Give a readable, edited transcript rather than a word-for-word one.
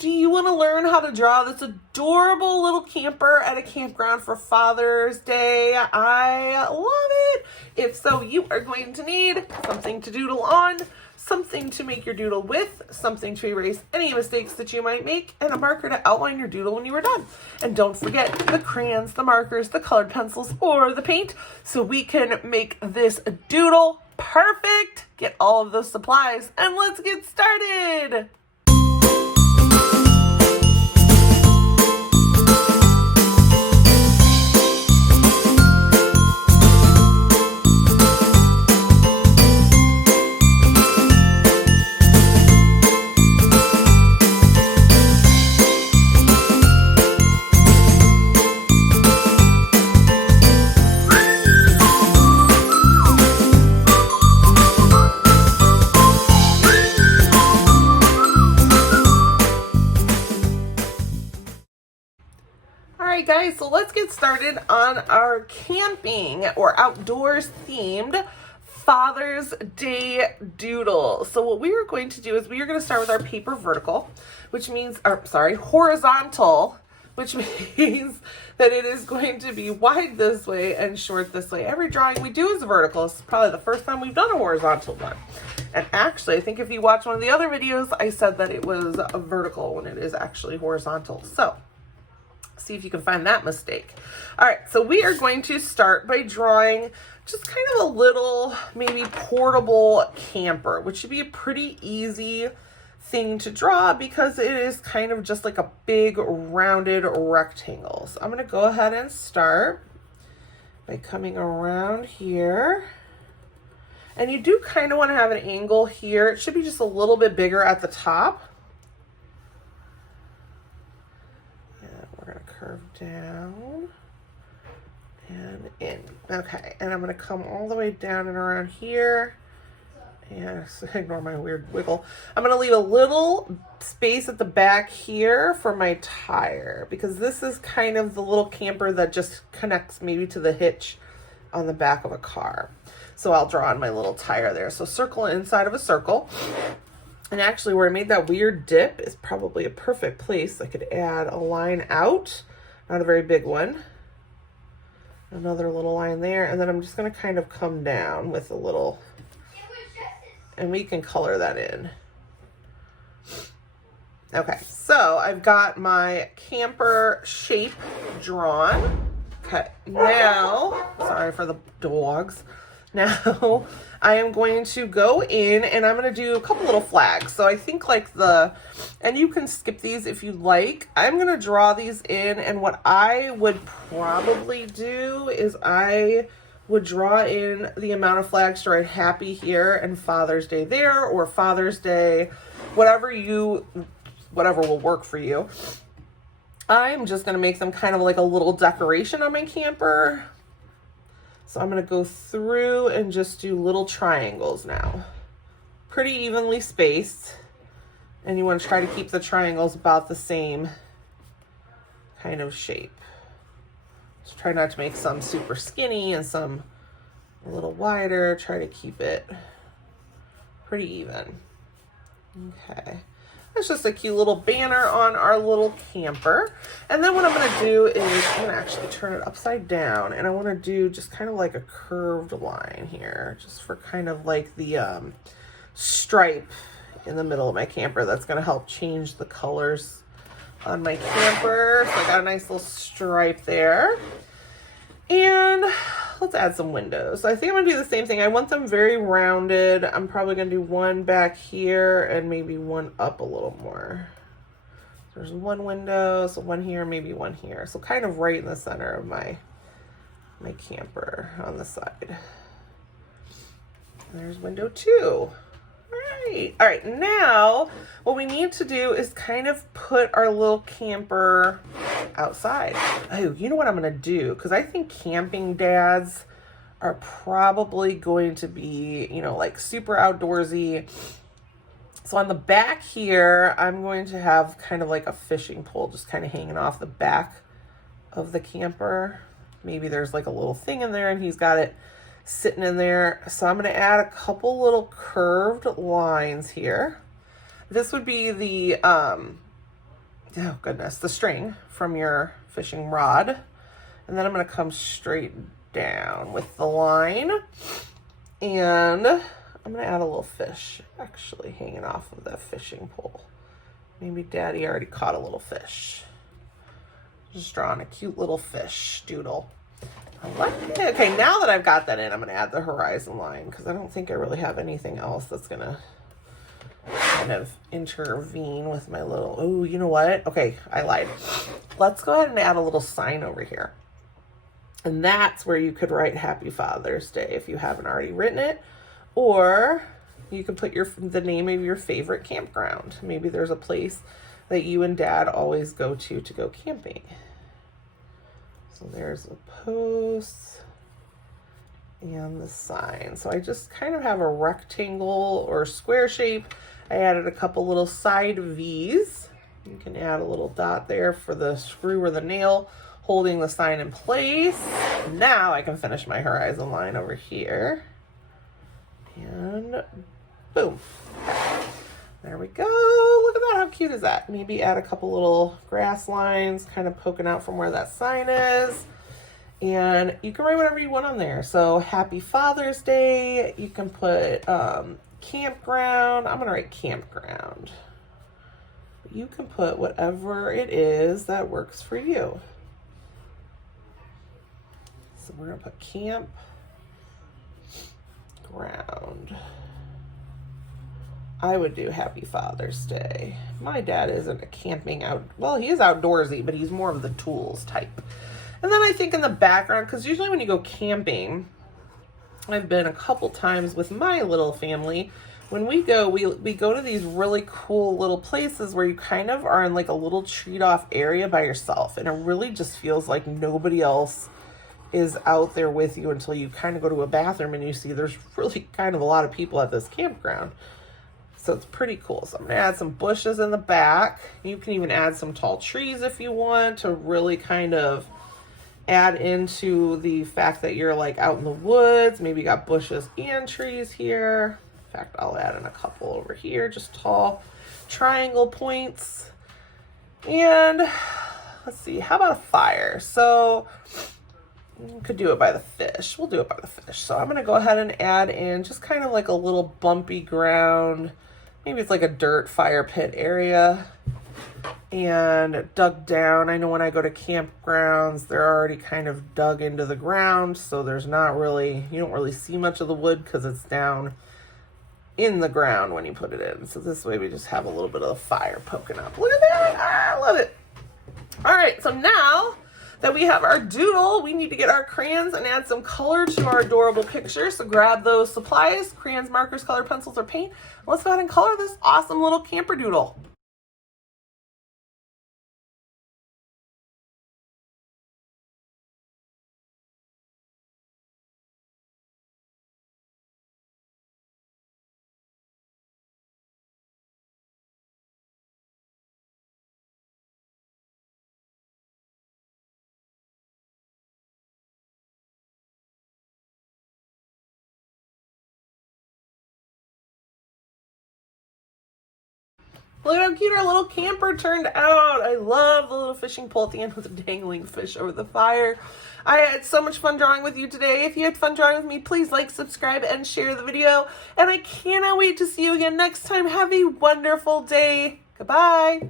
Do you want to learn how to draw this adorable little camper at a campground for Father's Day? I love it. If so, you are going to need something to doodle on, something to make your doodle with, something to erase any mistakes that you might make, and a marker to outline your doodle when you are done. And don't forget the crayons, the markers, the colored pencils, or the paint, so we can make this doodle perfect. Get all of those supplies, and let's get started. Alright guys, so let's get started on our camping or outdoors themed Father's Day doodle. So what we are going to do is we are going to start with our paper vertical, which means, horizontal, which means that it is going to be wide this way and short this way. Every drawing we do is vertical. It's probably the first time we've done a horizontal one. And actually, I think if you watch one of the other videos, I said that it was a vertical when it is actually horizontal. So see if you can find that mistake. All right, so we are going to start by drawing just kind of a little, maybe portable camper, which should be a pretty easy thing to draw because it is kind of just like a big rounded rectangle. So I'm gonna go ahead and start by coming around here. And you do kind of want to have an angle here. It should be just a little bit bigger at the top. We're going to curve down and in. Okay, and I'm going to come all the way down and around here. And ignore my weird wiggle. I'm going to leave a little space at the back here for my tire because this is kind of the little camper that just connects maybe to the hitch on the back of a car. So I'll draw on my little tire there. So circle inside of a circle. And actually where I made that weird dip is probably a perfect place. I could add a line out, not a very big one. Another little line there. And then I'm just going to kind of come down with a little, and we can color that in. Okay, so I've got my camper shape drawn. Okay, now, sorry for the dogs. Now I am going to go in and I'm going to do a couple little flags. So I think like and you can skip these if you like. I'm going to draw these in, and what I would probably do is I would draw in the amount of flags to write happy here and Father's Day there, or Father's Day, whatever will work for you. I'm just going to make them kind of like a little decoration on my camper. So I'm going to go through and just do little triangles now. Pretty evenly spaced. And you want to try to keep the triangles about the same kind of shape. So try not to make some super skinny and some a little wider. Try to keep it pretty even. Okay. It's just a cute little banner on our little camper. And then what I'm going to do is I'm going to actually turn it upside down, and I want to do just kind of like a curved line here, just for kind of like the stripe in the middle of my camper. That's going to help change the colors on my camper. So I got a nice little stripe there. And let's add some windows. So I think I'm going to do the same thing. I want them very rounded. I'm probably going to do one back here and maybe one up a little more. There's one window, so one here, maybe one here. So kind of right in the center of my camper on the side. There's window 2. All right, now what we need to do is kind of put our little camper outside. Oh, you know what I'm going to do? Because I think camping dads are probably going to be, like super outdoorsy. So on the back here, I'm going to have kind of like a fishing pole just kind of hanging off the back of the camper. Maybe there's like a little thing in there and he's got it sitting in there. So I'm going to add a couple little curved lines here. This would be the oh goodness, the string from your fishing rod. And then I'm going to come straight down with the line. And I'm going to add a little fish actually hanging off of that fishing pole. Maybe Daddy already caught a little fish. Just drawing a cute little fish doodle. I like it. Okay, now that I've got that in, I'm going to add the horizon line because I don't think I really have anything else that's going to kind of intervene with my little, oh, you know what? Okay, I lied. Let's go ahead and add a little sign over here. And that's where you could write Happy Father's Day if you haven't already written it. Or you could put the name of your favorite campground. Maybe there's a place that you and Dad always go to go camping. So there's a post and the sign. So I just kind of have a rectangle or square shape. I added a couple little side V's. You can add a little dot there for the screw or the nail holding the sign in place. Now I can finish my horizon line over here. And boom. There we go. Look at that. How cute is that? Maybe add a couple little grass lines kind of poking out from where that sign is. And you can write whatever you want on there. So Happy Father's Day. You can put campground. I'm going to write campground. But you can put whatever it is that works for you. So we're going to put campground. I would do Happy Father's Day. My dad isn't a camping well, he is outdoorsy, but he's more of the tools type. And then I think in the background, because usually when you go camping, I've been a couple times with my little family. When we go, we go to these really cool little places where you kind of are in like a little treed off area by yourself. And it really just feels like nobody else is out there with you until you kind of go to a bathroom and you see there's really kind of a lot of people at this campground. So it's pretty cool. So I'm going to add some bushes in the back. You can even add some tall trees if you want to really kind of add into the fact that you're like out in the woods. Maybe you got bushes and trees here. In fact, I'll add in a couple over here, just tall triangle points. And let's see, how about a fire? So you could do it by the fish. We'll do it by the fish. So I'm going to go ahead and add in just kind of like a little bumpy ground. Maybe it's like a dirt fire pit area and dug down. I know when I go to campgrounds, they're already kind of dug into the ground. So there's not really, you don't really see much of the wood because it's down in the ground when you put it in. So this way we just have a little bit of the fire poking up. Look at that. I love it. All right. So now that we have our doodle, we need to get our crayons and add some color to our adorable picture. So grab those supplies, crayons, markers, colored pencils, or paint. Let's go ahead and color this awesome little camper doodle. Look at how cute our little camper turned out. I love the little fishing pole at the end with the dangling fish over the fire. I had so much fun drawing with you today. If you had fun drawing with me, please like, subscribe, and share the video. And I cannot wait to see you again next time. Have a wonderful day. Goodbye.